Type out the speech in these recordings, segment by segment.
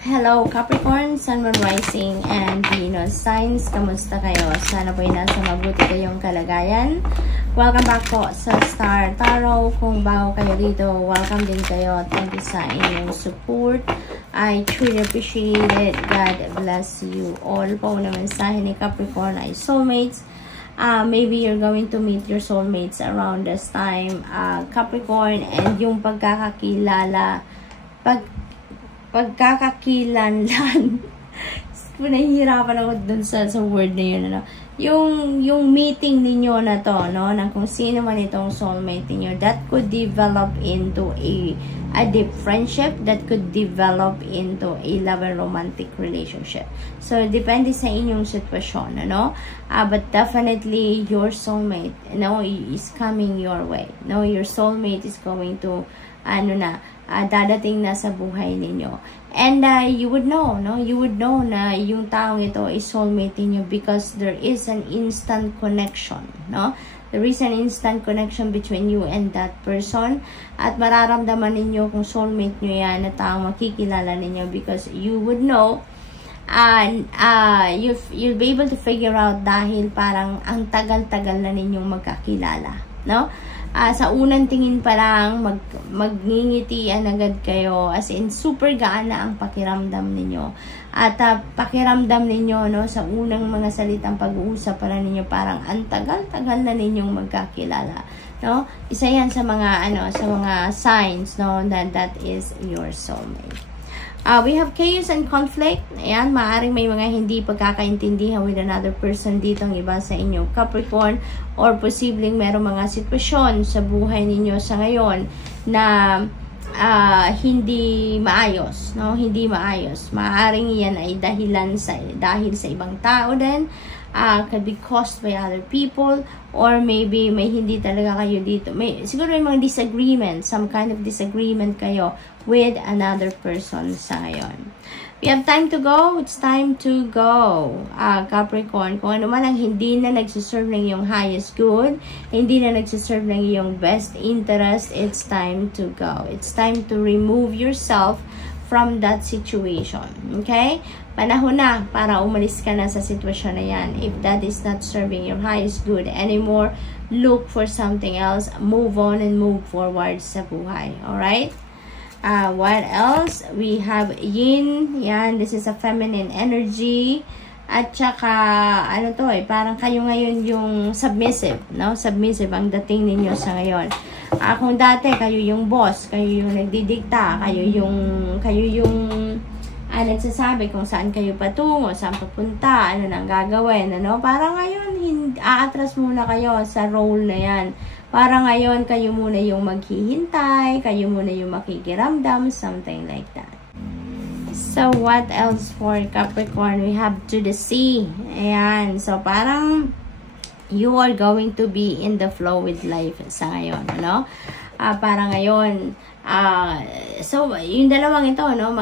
Hello Capricorn, Sun, Moon, Rising, and Venus signs. Kamusta kayo? Sana po'y nasa mabuti kayong kalagayan. Welcome back po sa Star Tarot. Kung bago kayo dito, welcome din kayo. Thank you sa inyong support. I truly appreciate it. God bless you all po. Na mensahe ni Capricorn ay soulmates. Maybe you're going to meet your soulmates around this time, Capricorn, and yung pagkakakilanlan nahihirapan ako dun sa word na yun, ano? Yung meeting ninyo na to, no, ng kung sino man itong soulmate niyo, that could develop into a deep friendship, that could develop into a love and romantic relationship. So depende sa inyong sitwasyon, ano? But definitely your soulmate, is coming your way. Your soulmate is going to dadating na sa buhay ninyo. And you would know, you would know na yung taong ito is soulmate niyo because there is an instant connection, no? There is an instant connection between you and that person. At mararamdaman ninyo kung soulmate nyo yan na taong makikilala ninyo because you would know, and you'll be able to figure out dahil parang ang tagal-tagal na ninyong magkakilala, no? Sa unang tingin pa lang, magngingitian agad kayo. As in, super gaan na ang pakiramdam ninyo. At pakiramdam ninyo, no, sa unang mga salitang pag-uusap para ninyo, parang ang tagal-tagal na ninyong magkakilala. No? Isa yan sa mga, sa mga signs, no, that is your soulmate. We have chaos and conflict. Ayan, maaaring may mga hindi pagkakaintindihan with another person dito ang iba sa inyo, Capricorn, or posibleng merong mga sitwasyon sa buhay ninyo sa ngayon na hindi maayos, no? Hindi maayos. Maaaring yan ay dahil sa ibang tao din. Could be caused by other people, or maybe may hindi talaga kayo dito. Siguro may mga disagreement, some kind of disagreement kayo with another person sa ngayon. We have time to go. It's time to go, Capricorn. Kung ano man ang hindi na nagsiserve ng iyong highest good, hindi na nagsiserve ng iyong best interest, it's time to go. It's time to remove yourself from that situation. Okay? Panahon na para umalis ka na sa sitwasyon na yan. If that is not serving your highest good anymore, look for something else. Move on and move forward sa buhay. Alright? What else? We have yin. Yan, this is a feminine energy. At saka, parang kayo ngayon yung submissive, no? Submissive ang dating ninyo sa ngayon. Kung dati kayo yung boss, kayo yung nagdidikta, kayo yung nagsasabi kung saan kayo patungo, saan papunta, ano nang gagawin, ano? Parang ngayon, aatras muna kayo sa role na yan. Parang ngayon, kayo muna yung maghihintay, kayo muna yung makikiramdam, something like that. So, what else for Capricorn? We have to the sea. Ayan. So, parang you are going to be in the flow with life sa ngayon, ano? Parang ngayon, so, yung dalawang ito, no?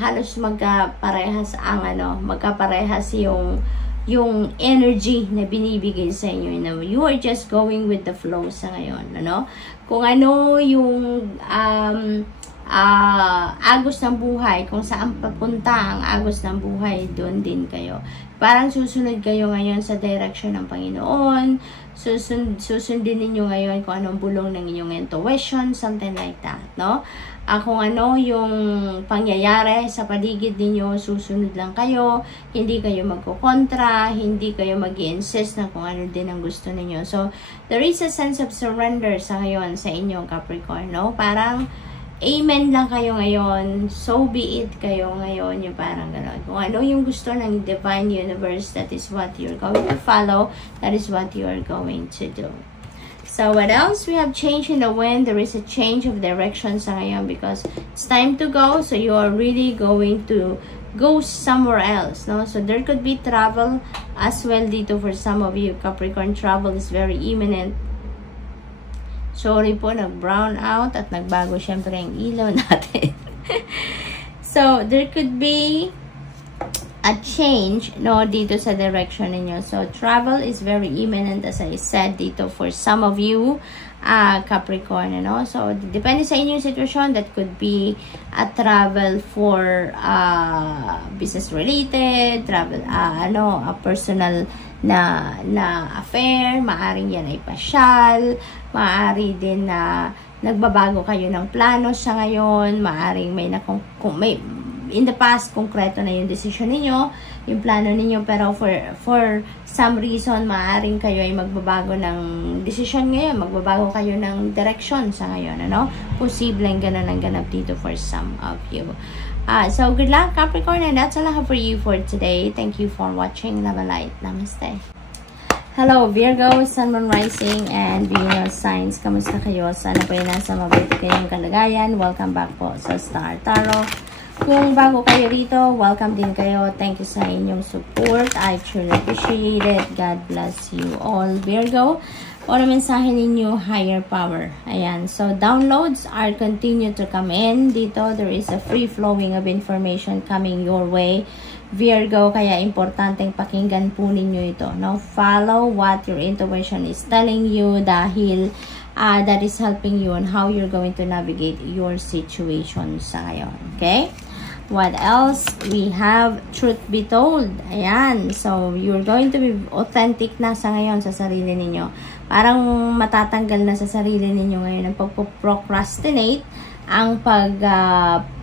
Halos magkaparehas ang, magkaparehas yung energy na binibigay sa inyo. You are just going with the flow sa ngayon, ano? Kung ano yung, agos ng buhay, kung saan papunta ang agos ng buhay, doon din kayo. Parang susunod kayo ngayon sa direction ng Panginoon, susundin ninyo ngayon kung anong bulong ng inyong intuition, something like that, no? Kung ano yung pangyayari sa paligid ninyo, susunod lang kayo, hindi kayo magkukontra, hindi kayo mag-i-insist na kung ano din ang gusto ninyo. So, there is a sense of surrender sa ngayon sa inyong Capricorn, no? Parang amen lang kayo ngayon, so be it kayo ngayon, yung parang gano'n. Kung ano yung gusto ng Divine Universe, that is what you're going to follow, that is what you are going to do. So, what else? We have change in the wind. There is a change of direction sa ngayon because it's time to go, so you are really going to go somewhere else, no? So, there could be travel as well dito for some of you. Capricorn, travel is very imminent. Sorry po, nag-brown out at nagbago syempre ang ilaw natin. So, there could be a change, no, dito sa direction ninyo. So, travel is very imminent, as I said dito for some of you. Capricorn, ano? So, depende sa inyong sitwasyon. That could be a travel for business-related, travel, a personal na affair. Maaring yan ay pasyal. Maari din na nagbabago kayo ng plano sa ngayon. Maaring may in the past, konkreto na yung decision ninyo, yung plano ninyo, pero for some reason, maaaring kayo ay magbabago ng decision ngayon, magbabago kayo ng direction sa ngayon, ano? Posibleng ganun ang ganap dito for some of you. So, good luck, Capricorn, and that's all I have for you for today. Thank you for watching. Love and light. Namaste. Hello, Virgo, Sun, Moon, Rising, and Venus signs. Kamusta kayo? Sana po yung nasa mabuti kayong kalagayan. Welcome back po sa Star Tarot. Kung bago kayo rito, welcome din kayo. Thank you sa inyong support. I truly appreciate it. God bless you all, Virgo. Ano mensahe ninyo? Higher power. Ayan. So, downloads are continue to come in. Dito, there is a free flowing of information coming your way, Virgo. Kaya, importanteng pakinggan po ninyo ito. No? Follow what your intuition is telling you dahil that is helping you on how you're going to navigate your situation sa ngayon. Okay? What else? We have truth be told. Ayan. So, you're going to be authentic na sa ngayon sa sarili ninyo. Parang matatanggal na sa sarili ninyo ngayon ang pag-procrastinate, ang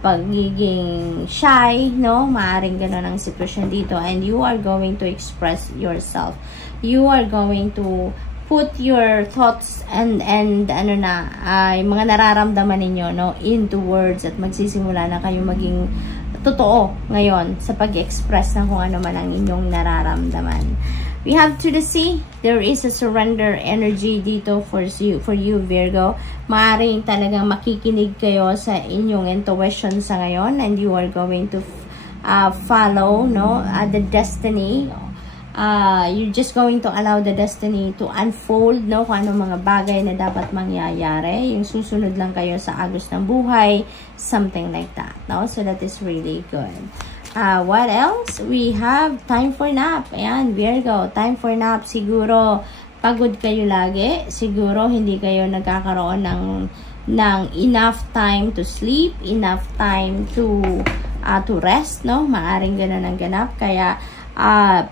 pagiging shy, no? Maaring gano'n ang sitwasyon dito. And you are going to express yourself. You are going to put your thoughts and ano na, mga nararamdaman ninyo, no, into words, at magsisimula na kayo maging totoo ngayon sa pag-express ng kung ano man ang inyong nararamdaman. We have to the sea. There is a surrender energy dito for you, Virgo. Maaring talagang makikinig kayo sa inyong intuition sa ngayon, and you are going to follow, no, the destiny. You're just going to allow the destiny to unfold, no, kung ano mga bagay na dapat mangyayari. Yung susunod lang kayo sa agos ng buhay, something like that, no? So that is really good. What else? We have time for nap. Ayan, Virgo, time for nap. Siguro pagod kayo lagi. Siguro hindi kayo nagkakaroon ng enough time to sleep, enough time to rest, no? Maaring ganun ang ganap. Kaya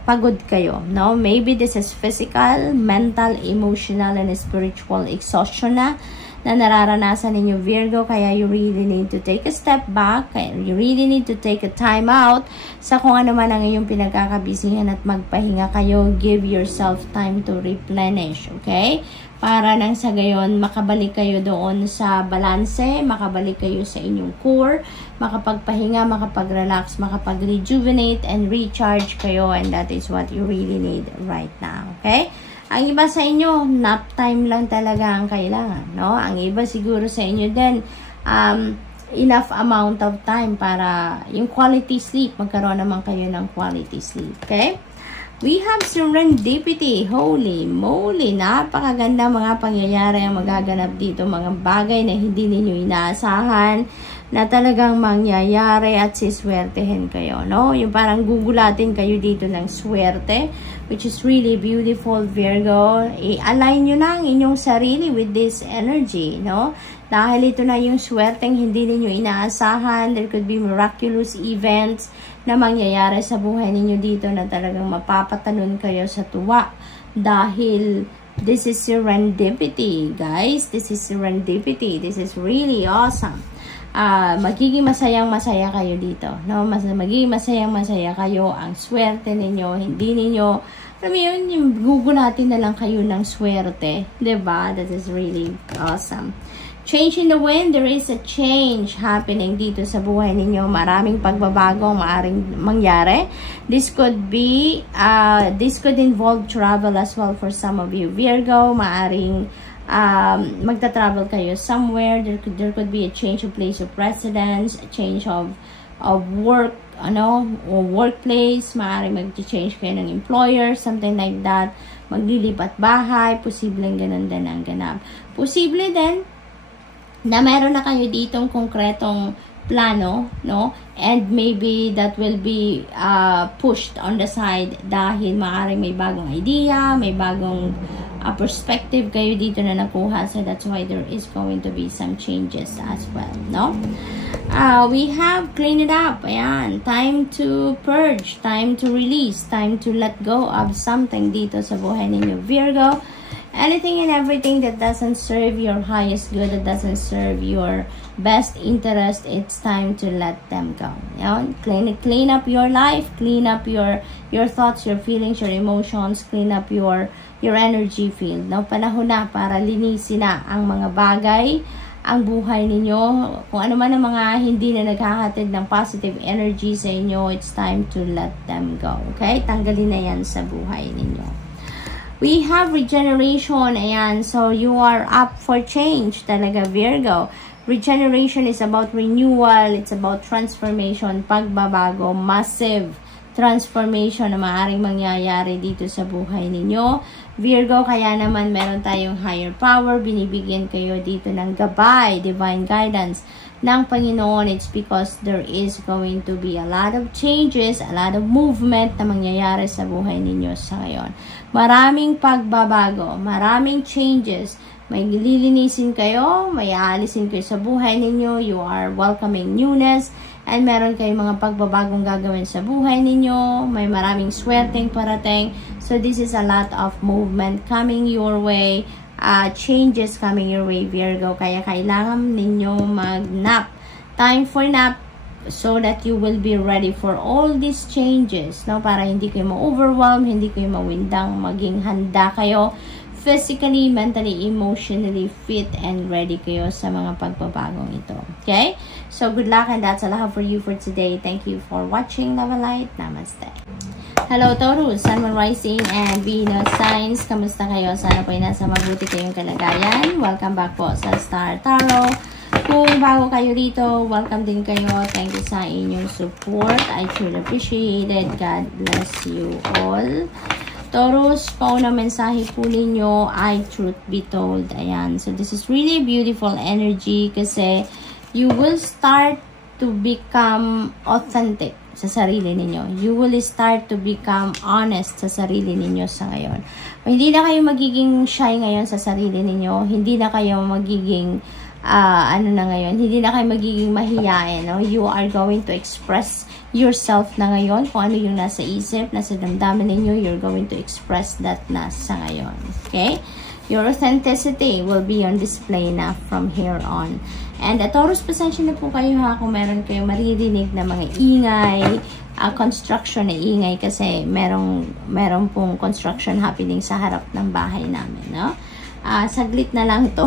pagod kayo, no? Maybe this is physical, mental, emotional, and spiritual exhaustion na nararanasan ninyo, Virgo. Kaya you really need to take a step back. Kaya you really need to take a time out sa kung ano man ang inyong pinagkakabisihan at magpahinga kayo. Give yourself time to replenish, okay? Para nang sa gayon, makabalik kayo doon sa balanse, makabalik kayo sa inyong core, makapagpahinga, makapag-relax, makapag-rejuvenate, and recharge kayo. And that is what you really need right now, okay? Ang iba sa inyo, nap time lang talaga ang kailangan, no? Ang iba siguro sa inyo din, enough amount of time para yung quality sleep, magkaroon naman kayo ng quality sleep, okay? We have serendipity. Holy moly, napakaganda mga pangyayari ang magaganap dito, mga bagay na hindi ninyo inaasahan na talagang mangyayari at siswertehin kayo, no? Yung parang gugulatin kayo dito ng swerte, which is really beautiful, Virgo. I-align nyo na ang inyong sarili with this energy, no? Dahil ito na yung swerteng hindi ninyo inaasahan. There could be miraculous events na mangyayari sa buhay ninyo dito na talagang mapapatanon kayo sa tuwa. Dahil this is serendipity, guys. This is serendipity. This is really awesome. Magiging masayang-masaya kayo dito, no? Magiging masayang-masaya kayo. Ang swerte ninyo, hindi ninyo, alam mo yun, yung gugulatin na lang kayo ng swerte, diba? That is really awesome. Change in the wind. There is a change happening dito sa buhay ninyo. Maraming pagbabago maaring mangyari. This could be, this could involve travel as well for some of you, Virgo. Maaring magta-travel kayo somewhere. There could be a change of place of residence, a change of work, ano, or workplace. Maaaring mag-change kayo ng employer, something like that. Maglilipat bahay, posibleng ganun din ang ganap. Posible din na meron na kayo ditong konkretong plano, no? And maybe that will be pushed on the side dahil maaaring may bagong idea, may bagong perspective kayo dito na nakuha. So that's why there is going to be some changes as well, no? We have clean it up. Ayan. Time to purge. Time to release. Time to let go of something dito sa buhay ninyo, Virgo. Anything and everything that doesn't serve your highest good, that doesn't serve your best interest, it's time to let them go. Ayan. Clean up your life. Clean up your thoughts, your feelings, your emotions. Clean up your energy field. No? Panahon na para linisin na ang mga bagay, ang buhay ninyo. Kung ano man ang mga hindi na naghahatid ng positive energy sa inyo, it's time to let them go. Okay? Tanggalin na yan sa buhay ninyo. We have regeneration. Ayan. So, you are up for change talaga, Virgo. Regeneration is about renewal. It's about transformation, pagbabago, massive transformation na maaaring mangyayari dito sa buhay ninyo. Virgo, kaya naman meron tayong higher power. Binibigyan kayo dito ng gabay, divine guidance ng Panginoon. It's because there is going to be a lot of changes, a lot of movement na mangyayari sa buhay ninyo sa ngayon. Maraming pagbabago, maraming changes. May lilinisin kayo, may aalisin kayo sa buhay ninyo. You are welcoming newness. And meron kayong mga pagbabagong gagawin sa buhay ninyo. May maraming swerteng parating. So, this is a lot of movement coming your way. Changes coming your way, Virgo. Kaya kailangan ninyo mag-nap. Time for nap so that you will be ready for all these changes. No? Para hindi kayo ma-overwhelm, hindi kayo mawindang, maging handa kayo. Physically, mentally, emotionally fit and ready kayo sa mga pagbabagong ito. Okay? So, good luck and that's all I have for you for today. Thank you for watching. Love and light. Namaste. Hello, Taurus, Sun, Moon, Rising, and Venus signs. Kamusta kayo? Sana po ay nasa mabuti kayong kalagayan. Welcome back po sa Star Tarot. Kung bago kayo dito, welcome din kayo. Thank you sa inyong support. I truly appreciate it. God bless you all. Taurus, pauna mensahe po ninyo ay truth be told. Ayan. So, this is really beautiful energy kasi you will start to become authentic sa sarili ninyo. You will start to become honest sa sarili ninyo sa ngayon. Hindi na kayo magiging shy ngayon sa sarili ninyo. Hindi na kayo magiging hindi na kayo magiging mahiyain. No? You are going to express yourself na ngayon. Kung ano yung nasa isip, nasa damdamin ninyo, you're going to express that na sa ngayon. Okay? Your authenticity will be on display na from here on. And Taurus, pasensya na po kayo ha kung meron kayo maririnig na mga ingay, construction na ingay kasi meron pong construction happening sa harap ng bahay namin. No? Saglit na lang to.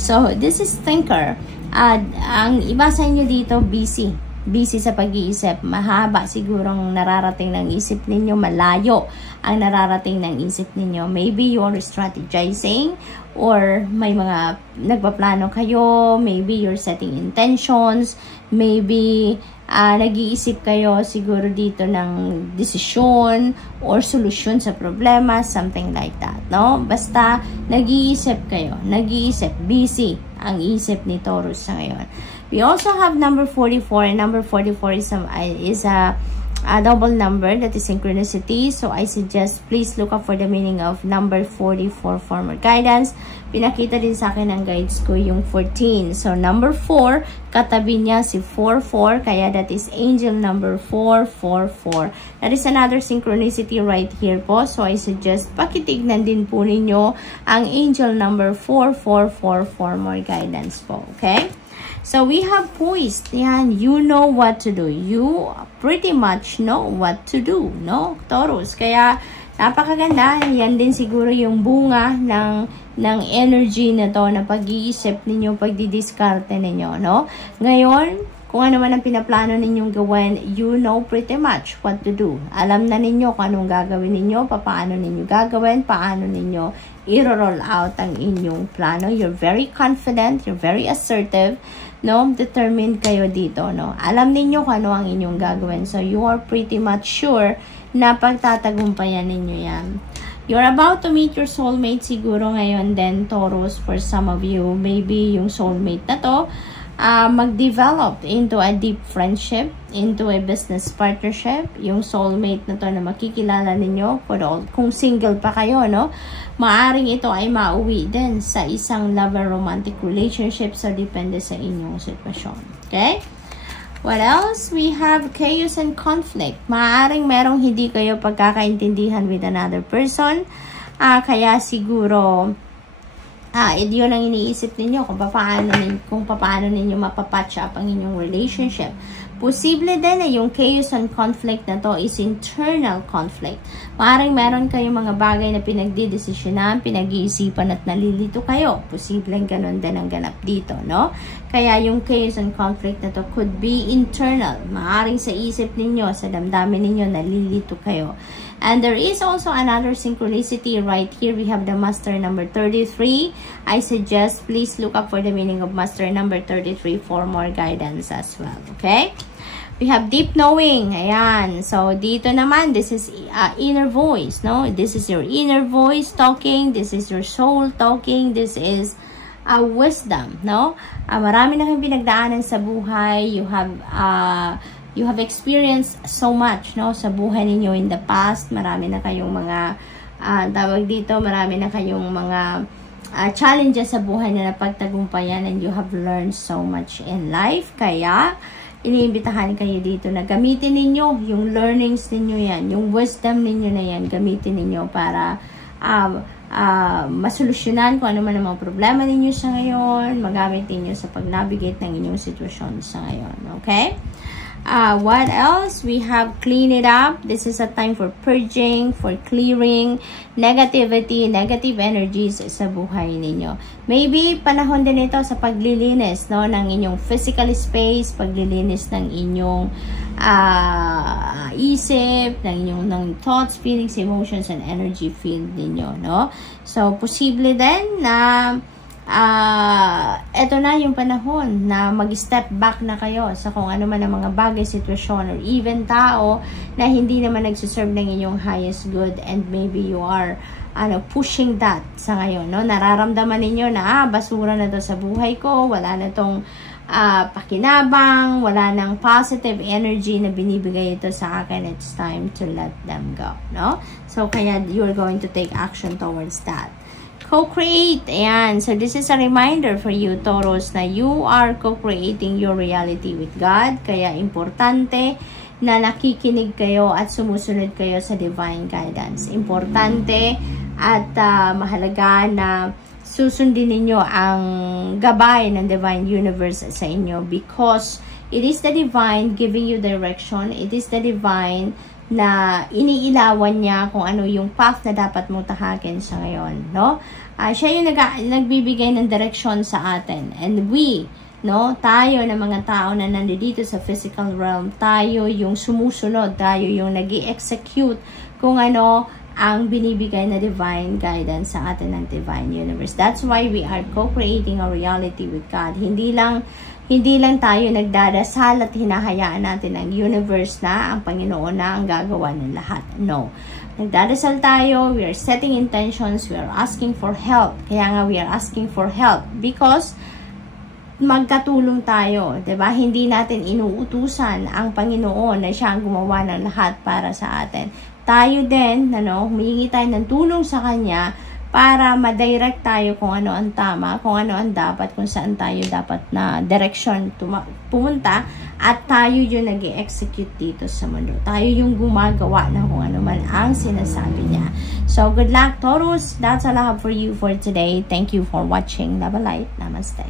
So, this is thinker. Ang iba sa inyo dito, busy. Busy sa pag-iisip. Mahaba sigurong nararating ng isip ninyo. Malayo ang nararating ng isip ninyo. Maybe you're strategizing or may mga nagpaplano kayo. Maybe you're setting intentions. Maybe nag-iisip kayo siguro dito ng desisyon or solusyon sa problema, something like that, no? Basta nag-iisip kayo, nag-iisip, busy ang isip ni Taurus sa ngayon. We also have number 44, and number 44 is a double number, that is synchronicity. So I suggest please look up for the meaning of number 44 for more guidance. Pinakita din sa akin ng guides ko yung 14. So number 4, katabi niya si 44, kaya that is angel number 444. That is another synchronicity right here po. So I suggest pakitignan din po ninyo ang angel number 444 for more guidance po. Okay? So, we have poised. Yan, you know what to do. You pretty much know what to do, no? Taurus. Kaya, napakaganda. Yan din siguro yung bunga ng energy na to, na pag-iisip ninyo, pagdidiskarte ninyo, no? Ngayon, kung ano man ang pinaplano ninyong gawin, you know pretty much what to do. Alam na ninyo kung anong gagawin ninyo, paano ninyo gagawin, paano ninyo i-roll out ang inyong plano. You're very confident, you're very assertive, no? Determined kayo dito, no? Alam ninyo kung ano ang inyong gagawin. So, you are pretty much sure na pagtatagumpayan ninyo yan. You're about to meet your soulmate siguro ngayon then, Taurus, for some of you. Maybe yung soulmate na to mag-develop into a deep friendship, into a business partnership. Yung soulmate na to na makikilala ninyo kung single pa kayo, no? Maaring ito ay mauwi din sa isang lover romantic relationship, so depende sa inyong sitwasyon. Okay? What else? We have chaos and conflict. Maaring merong hindi kayo pagkakaintindihan with another person. Kaya siguro, yun ang iniisip ninyo kung paano ninyo mapapatch up ang inyong relationship. Posible din na yung chaos and conflict na to is internal conflict. Maaring meron kayong mga bagay na pinagdidesisyonan, pinag-iisipan at nalilito kayo. Posibleng ganun din ang ganap dito, no? Kaya yung chaos and conflict na to could be internal. Maaring sa isip ninyo, sa damdamin ninyo, nalilito kayo. And there is also another synchronicity right here. We have the master number 33. I suggest please look up for the meaning of master number 33 for more guidance as well. Okay? We have deep knowing. Ayan. So, dito naman, this is inner voice, no? This is your inner voice talking. This is your soul talking. This is wisdom, no? Marami na kayong pinagdaanan sa buhay. You have experienced so much, no, sa buhay ninyo in the past. Marami na kayong mga, marami na kayong mga challenges sa buhay na napagtagumpayan, and you have learned so much in life. Kaya, iniimbitahan kayo dito na gamitin ninyo yung learnings ninyo yan, yung wisdom ninyo na yan, gamitin ninyo para masolusyonan kung ano man ang mga problema ninyo sa ngayon, magamit ninyo sa pag-navigate ng inyong sitwasyon sa ngayon. Okay? What else? We have clean it up. This is a time for purging, for clearing negativity, negative energies sa buhay ninyo. Maybe panahon din ito sa paglilinis, no, ng inyong physical space, paglilinis ng inyong isip, ng thoughts, feelings, emotions, and energy field ninyo, no? So, posible din na eto na yung panahon na mag-step back na kayo sa kung ano man ang mga bagay, sitwasyon, or even tao na hindi naman nagsiserve ng inyong highest good, and maybe you are pushing that sa ngayon, no? Nararamdaman ninyo na basura na to sa buhay ko, wala na tong pakinabang, wala nang positive energy na binibigay ito sa akin. It's time to let them go, no? So kaya you're going to take action towards that. Co-create. Ayan. So, this is a reminder for you, Taurus, na you are co-creating your reality with God. Kaya, importante na nakikinig kayo at sumusunod kayo sa divine guidance. Importante at mahalaga na susundin ninyo ang gabay ng divine universe sa inyo, because it is the divine giving you direction. It is the divine na iniilawan niya kung ano yung path na dapat mo tahakin sa ngayon, no? Siya yung nagbibigay ng direction sa atin. And we, no, tayo na mga tao na nandito sa physical realm, tayo yung sumusunod, tayo yung nag-i-execute kung ano ang binibigay na divine guidance sa atin ng divine universe. That's why we are co-creating a reality with God. Hindi lang tayo nagdadasal at hinahayaan natin ang universe na, ang Panginoon na ang gagawa ng lahat. No. Nagdadasal tayo, we are setting intentions, we are asking for help. Kaya nga we are asking for help because magkatulong tayo, 'di ba? Hindi natin inuutusan ang Panginoon na siya ang gumawa ng lahat para sa atin. Tayo din, humingi tayo ng tulong sa Kanya para ma-direct tayo kung ano ang tama, kung ano ang dapat, kung saan tayo dapat na direction pumunta, at tayo yung nag-i-execute dito sa mundo. Tayo yung gumagawa na kung ano man ang sinasabi niya. So, good luck, Taurus. That's all I have for you for today. Thank you for watching. Love and light. Namaste.